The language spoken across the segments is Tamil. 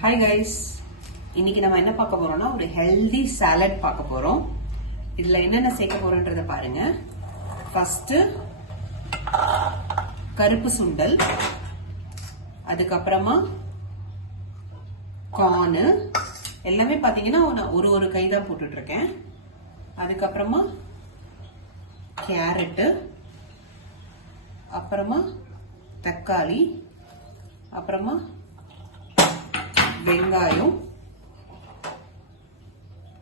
ஹாய் கைஸ் இன்னைக்கு நம்ம என்ன பார்க்க போறோம்னா ஒரு ஹெல்தி சாலட் பார்க்க போறோம். இதுல என்னென்ன சேர்க்க போறோன்றத பாருங்க. ஃபர்ஸ்ட் கருப்பு சுண்டல். அதுக்கப்புறமா கார்னு எல்லாமே பாத்தீங்கன்னா ஒரு ஒரு கை தான் போட்டுட்டு இருக்கேன் அதுக்கப்புறமா கேரட்டு அப்புறமா தக்காளி. அப்புறமா வெங்காயம்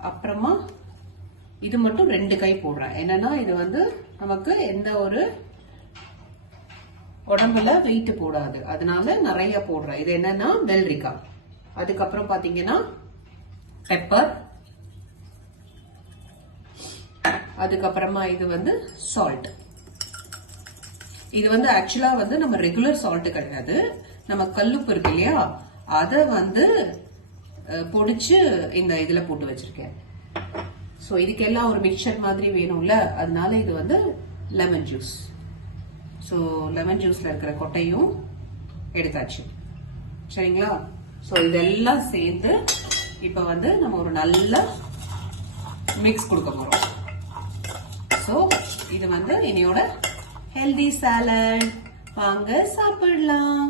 அப்புறமா இது மட்டும் ரெண்டு கை போடுறேன். என்னன்னா இது வந்து நமக்கு எந்த ஒரு உடம்புல வெயிட் போடாது. அதனால நிறைய போடுறேன். இது என்னன்னா வெல்ரிக்காய் அதுக்கப்புறம் பாத்தீங்கன்னா பெப்பர் அதுக்கப்புறமா இது வந்து சால்ட் இது வந்து ஆக்சுவலா வந்து நம்ம ரெகுலர் சால்ட் கிடையாது. நம்ம கல்லுப்பு இருக்கு இல்லையா? அதை வந்து பொடிச்சு இந்த இதுல போட்டு வச்சிருக்கேன். ஸோ இதுக்கெல்லாம் ஒரு மிக்சர் மாதிரி வேணும்ல அதனால இது வந்து லெமன் ஜூஸ் ஸோ லெமன் ஜூஸ்ல இருக்கிற கொட்டையும் எடுத்தாச்சு. சரிங்களா? ஸோ இதெல்லாம் சேர்த்து இப்போ வந்து நம்ம ஒரு நல்ல மிக்ஸ் கொடுக்க போகிறோம் ஸோ இது வந்து என்னையோட ஹெல்தி சாலட் வாங்க சாப்பிடலாம்.